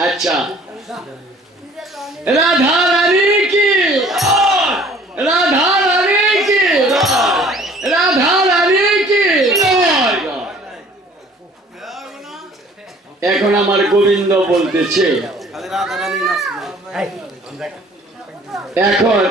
अच्छा, राधा रानी की, राधा रानी की, राधा रानी की। এখন আমার গোবিন্দ বলতেছে, এখন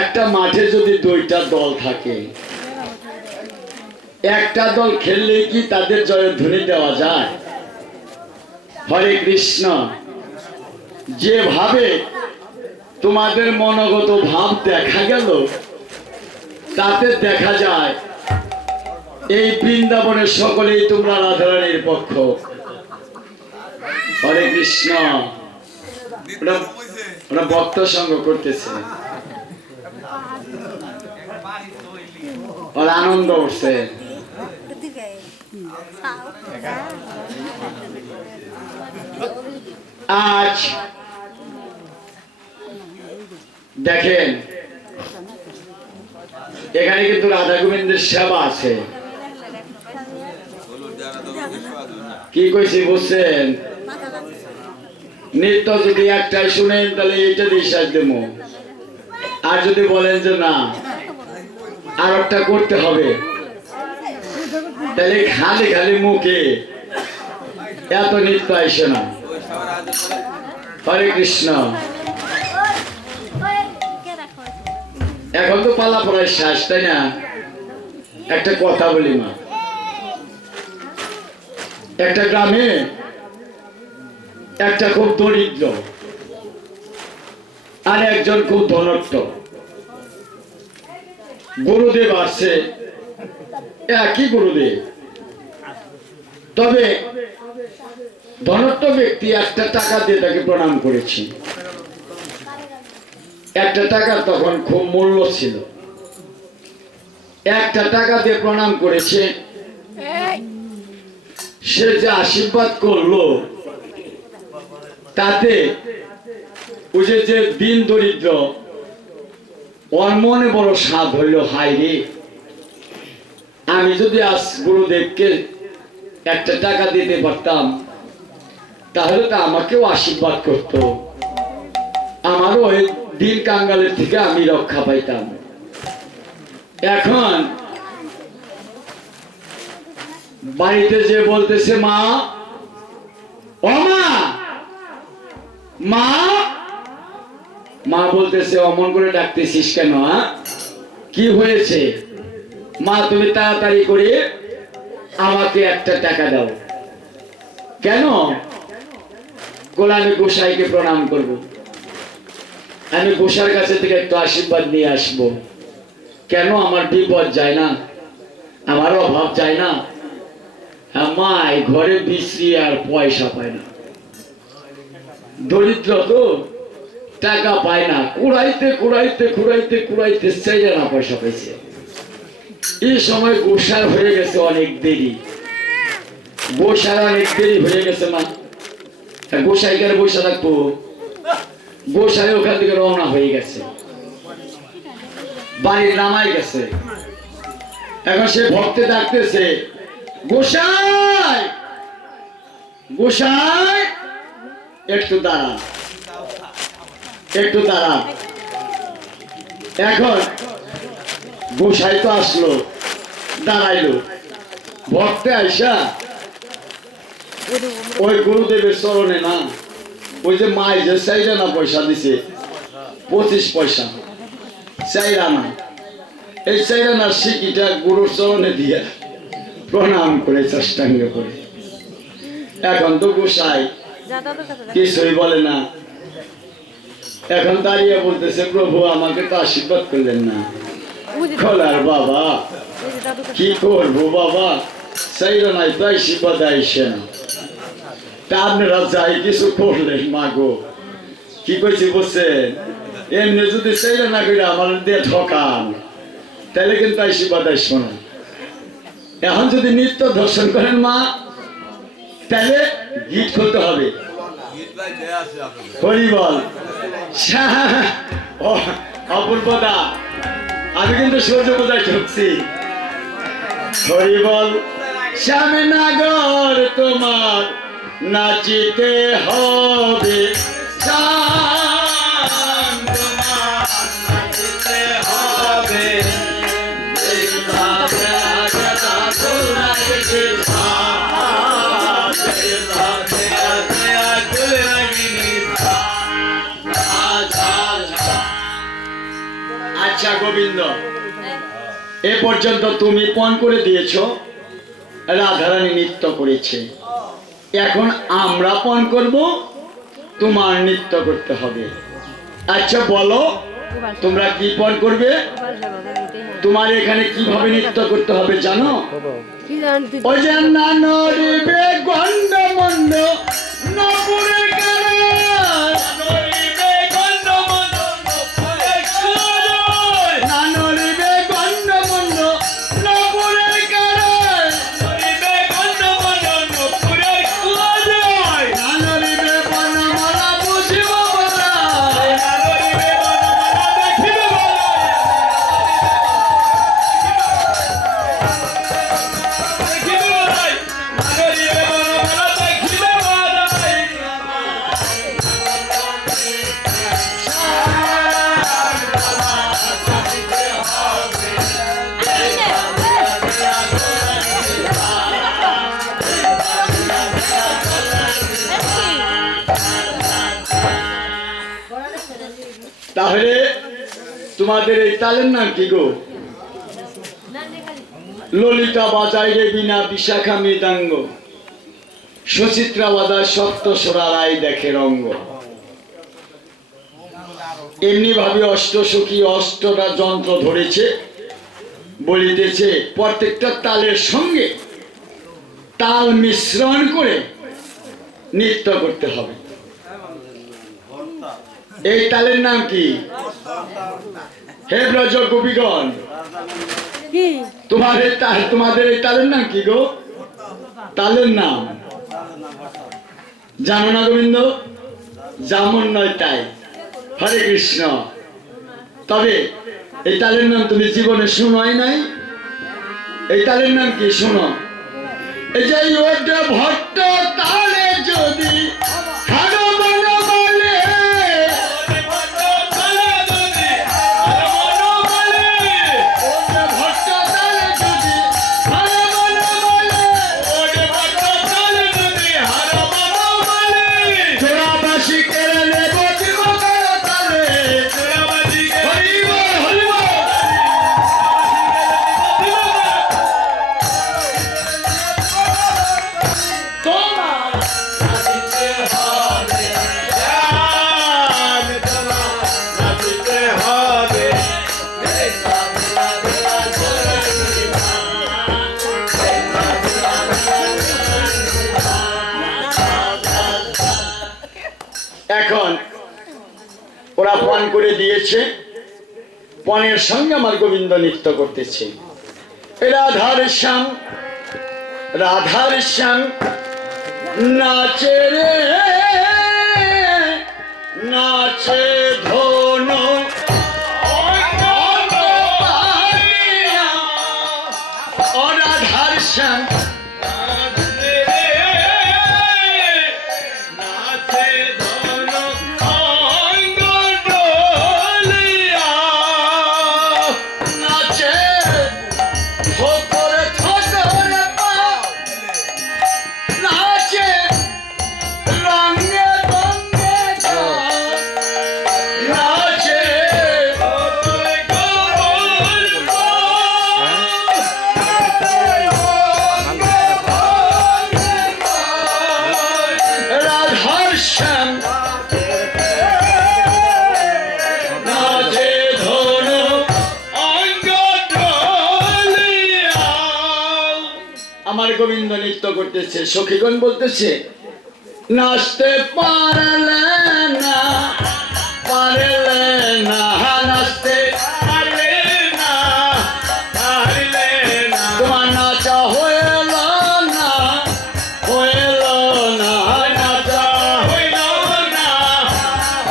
একটা মাঠে যদি দুইটা দল থাকে, একটা দল খেললে কি তাদের জয়ধ্বনি দেওয়া যায়? হরে কৃষ্ণ। যেভাবে তোমাদের মনোগত ভাব দেখা গেল, তাতে দেখা যায় এই বৃন্দাবনের সকলেই তোমরা রাধারানীর পক্ষ। হরে কৃষ্ণ। ওরা ভক্ত সঙ্গ করতেছে, ওরা আনন্দ উঠছে। আজ দেখেন এখানে কিন্তু রাধা গোবিন্দের সেবা আছে। কি কইছি বুঝছেন? নৃত্য যদি একটাই শুনেন তাহলে এইটা বিশ্বাস দেব, আর যদি বলেন যে না আর একটা করতে হবে, তাহলে খালি খালি মুখে এত নৃত্য আইসে না। হরে কৃষ্ণ। এখন তো পালা পড়ায় শ্বাস, তাই না? একটা কথা বলি মা, একটা গ্রামে একটা খুব দরিদ্র আর একজন খুব ধনট্ট গুরুদেব আসছে, একই গুরুদেব। তবে ধনট্ট ব্যক্তি একটা টাকা দিয়ে তাকে প্রণাম করেছে। একটা টাকা তখন খুব মূল্য ছিল, একটা টাকা দিয়ে প্রণাম করেছে। সে যে আশীর্বাদ করলো, তাতে ওই যে দিন দরিদ্র, ওর মনে বড় স্বাদ হইল, হাই রে, আমি যদি আজ গুরুদেবকে একটা টাকা দিতে পারতাম তাহলে তো আমাকেও আশীর্বাদ করত, আমারও ওই দিন কাঙ্গালের থেকে আমি রক্ষা পাইতাম। এখন বাড়িতে যে বলতেছে, মা, ও মা, মা, মা বলতেছে, অমন করে ডাকতেছিস কেন? কি হয়েছে? মা, তুমি তাড়াতাড়ি করে আমাকে একটা টাকা দাও। কেন? বলে আমি গোসাইকে প্রণাম করব, আমি গোসার কাছে থেকে একটু আশীর্বাদ নিয়ে আসব। কেন? আমার বিপদ যায় না, আমার অভাব যায় না। মা, ঘরে বিশ্রী আর পয়সা পায় না, দরিদ্র তো, টাকা পায় না, কুড়াইতে কুড়াইতে কুড়াইতে কুড়াইতে চাইলে না পয়সা পাইছে। এই সময় গোসার হয়ে গেছে অনেক দেরি, গোসার অনেক দেরি হয়ে গেছে। মা, গোসাই কারে বসে থাকবো? গোসাই ওখান থেকে রওনা হয়ে গেছে, বাড়ির নামাই গেছে। এখন সে ভক্তে ডাকতেছে, গোসাই, গোসাই, একটু দাঁড়ান, একটু দাঁড়ান। এখন গোসাই তো আসলো, দাঁড়াইলো। ভক্তে আইসা ওই গুরুদেবের চরণে, না ওই যে মাই যে চাইরা না পয়সা দিছে 25 পয়সা, চাইরা না, এই চাইরা না সিকিটা গুরুর চরণে দিয়া প্রণাম করে সাষ্টাঙ্গ করে। এখন তো গোসাই কিছুই বলে না, এখন দাঁড়িয়ে বলতেছে, প্রভু আমাকে তো আশীর্বাদ করলেন না। খোলার বাবা, কি করবো বাবা, চাইরা নাই তো আশীর্বাদ আইসে না, তা আপনারা যাই কিছু করলেন। মা গো, কি কইছি বুঝছেন? এমনি যদি চাইরা না করে আমার দিয়ে ঠকান, তাহলে কিন্তু আশীর্বাদ আইসো না। এখন যদি নিত্য দর্শন করেন মা, তাহলে গীত খুলতে হবে। হরি বল। অপূর্বদা, আমি কিন্তু সূর্য পূজায় ঢুকছি। হরি বল। শ্যামনগর তোমার নাচিতে হবে জান, তোমার নাচিতে হবে। আচ্ছা গোবিন্দ, এ পর্যন্ত তুমি পণ করে দিয়েছো, রাধারানী নৃত্য করেছে, এখন আমরা পণ করব, তোমার নৃত্য করতে হবে। আচ্ছা বলো তোমরা কি পণ করবে? তোমার এখানে কিভাবে নৃত্য করতে হবে জানো? ওই যে না নড়িবে গন্ড মন্ড নপুরে তাহলে তোমাদের এই তালের নাম কি গো? ললিতা বাজায় রে বিনা বিশাখা মৃদাঙ্গ, সুচিত্রা বাজায় সপ্ত সোরা রায় দেখে রঙ্গ। এমনি ভাবে অষ্টসখী অষ্টটা যন্ত্র ধরেছে, বলিতেছে প্রত্যেকটা তালের সঙ্গে তাল মিশ্রণ করে নৃত্য করতে হবে। এই তালের নাম কি? হে ব্রজ গোপীগণ, তোমাদের এই তালের নাম কি গো? তালের নাম জানো না গোবিন্দ? যেমন নয় তাই। হরে কৃষ্ণ। তবে এই তালের নাম তুমি জীবনে শুনোই নাই? এই তালের নাম কি শোনো? এই যে ভট্ট তালে যদি এখন ওরা পণ করে দিয়েছে, পণের সঙ্গে আমার গোবিন্দ নৃত্য করতেছে। রাধার শ্যাম রাধার শ্যাম নাচে রে নাচে ধনু ও রাধার শ্যাম আমার গোবিন্দ নৃত্য করতেছে। সখীগণ বলতেছে নাচতে পারলে না পারলে না নাচতে পারলে না পারলে না তোমার নাচা হইল না হইল না নাচা হইল না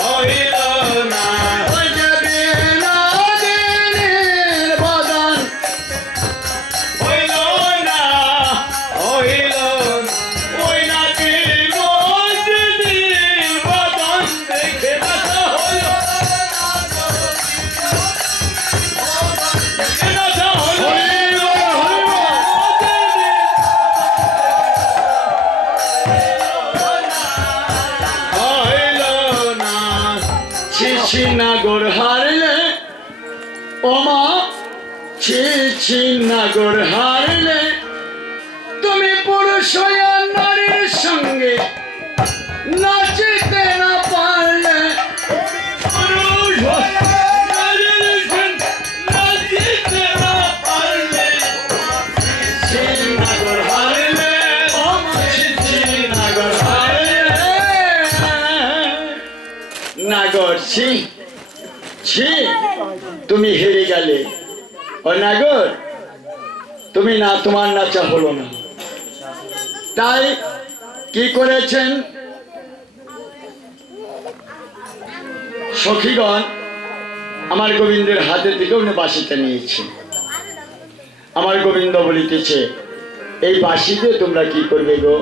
হইল না ওই যে বিনোদিনীর বদন হইল না হইল ওই নাচি ছি নাগর হারলে ও মা ছি ছি নাগর হারলে তুমি পুরুষ হইয়া নারীর সঙ্গে নাচিতে না পারলে পুরুষ হইয়া নারীর সঙ্গে নাচিতে না পারলে ছি নাগর হারলে ও মা ছি ছি নাগর হারলে নাগর ছি ছি তুমি হেরে গেলে ও নাগর তুমি না তোমার নাচা হলো না তাই কি করেছেন সখীগণ আমার গোবিন্দের হাতে থেকে উনি বাঁশিটা নিয়েছে আমার গোবিন্দ বলিতেছে এই বাঁশিতে তোমরা কি করবে গো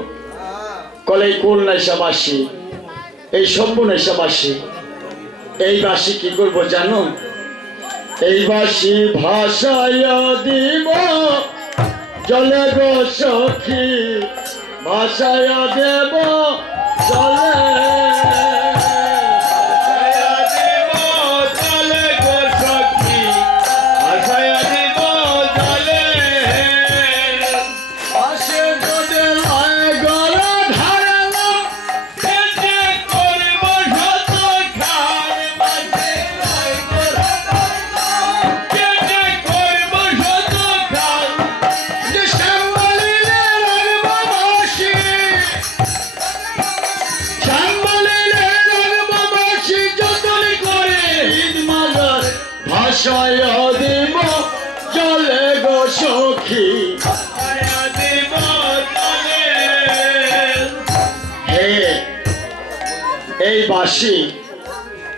কলাই কোল নেশা বাঁশি এই সভ্য নেশা বাঁশি এই বাঁশি কি করবো জানো এই বাঁশি ভাষায় দিব জলে গো সখী ভাষায় দেব জলে ভাষায় দেব জলে গো সখী হে এই বাঁশি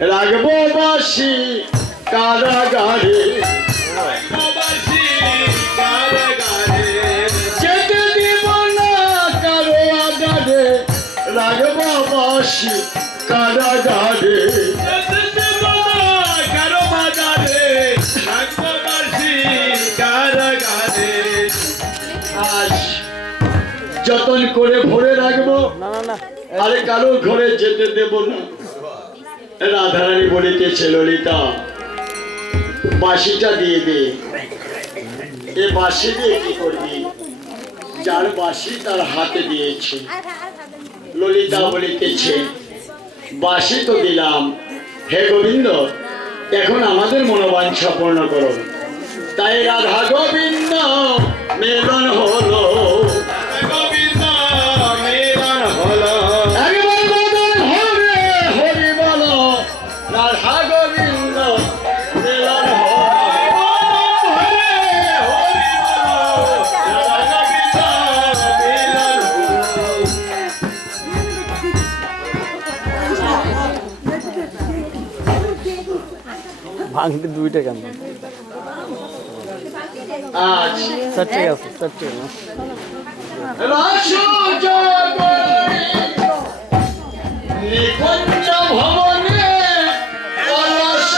রাখবো বাঁশি কারাগারে যেতে দিব না কারো আগারে রাখবো বাঁশি কারাগারে যতন করে ভরে রাখবো আরে কারো ঘরে যেতে দেব না রাধারানী বলিতেছে ললিতা বাঁশিটা দিয়ে দে এ বাঁশি দিয়ে কি করবি যার বাঁশি তার হাতে দিয়েছে ললিতা বলিতেছে বাঁশি তো দিলাম হে গোবিন্দ এখন আমাদের মনোবাঞ্ছা পূর্ণ করো তাই রাধা গোবিন্দ মিলন হলো ভাঙতে দুইটা কেন আজ চারটে আছে চারটে না রাসু জগরে নিকুঞ্জ ভবনে অলস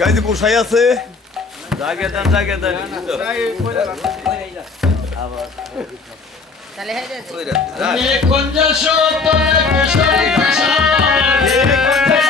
কাজে পোষাই আছে জাগে দেন আবার তাহলে হয়ে যাচ্ছে নিকুঞ্জ সতনে কৃষ্ণ কৃষ্ণ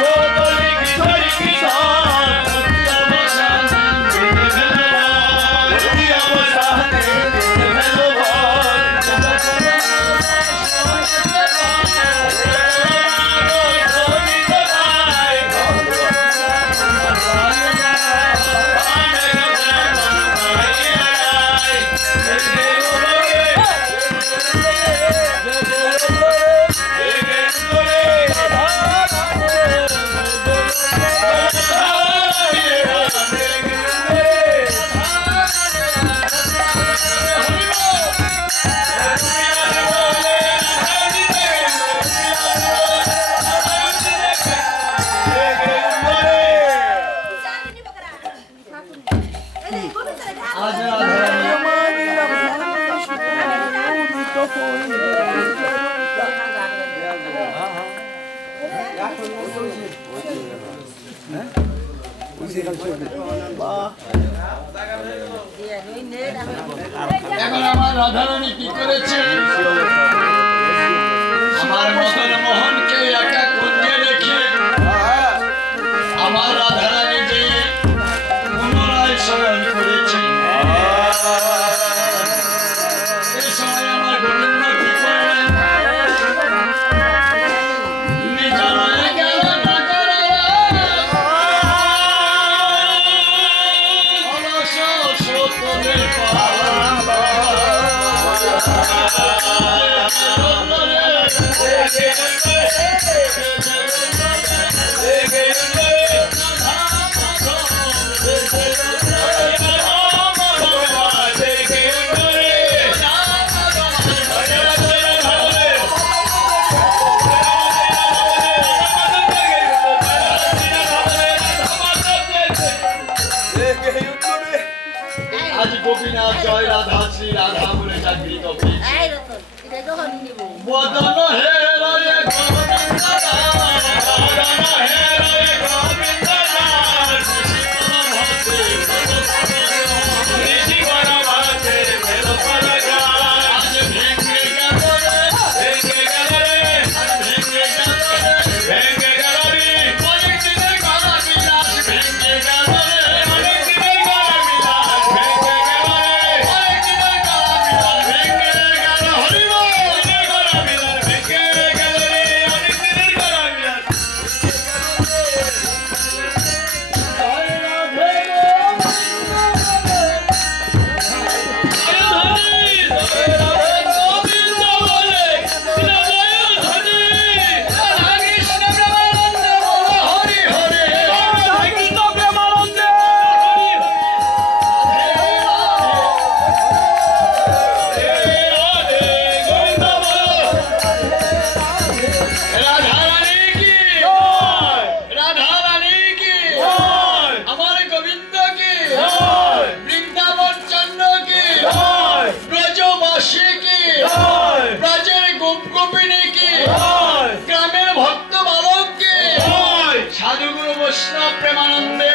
এখন আমার রাধারানী কি করেছে, আমার মদন মোহনকে একা কুঞ্জে রেখে আমার রাধারানী যে পুনরায় স্মরণ করেছে। এই সময় আমার গোবিন্দ কি করলেন, নিজালয়ে গেল নগরে, অলস শোকদের আজ গোপীনাথ জয় রাধা শ্রী রাধা বলে জাগৃত হয়েছে। এই রতন, এটা যখন নিব। বদন হে রয়ে গোবিন্দ দাস, বদন হে রয়ে গোবিন্দ দাস, নিশিকর ভাতে বেলপল গাছ। আজ ভেঙে গেল রে, ভেঙে গেল রে, ভেঙে গেল রে, ভেঙে গেল রে, অনেক দিনের গলা বিলাস ভেঙে গেল রে, অনেক দিনের গলা বিলাস ভেঙে গেল রে, অনেক দিনের গলা বিলাস ভেঙে গেল। হরি বল। অনেক গলা বিলাস ভেঙে গেল রে, অনেক দিনের গলা বিলাস সাধুগুরু বৈষ্ণব প্রেমানন্দে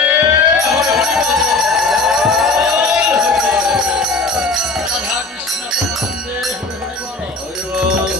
রাধা কৃষ্ণ প্রেমানন্দে হরি বল।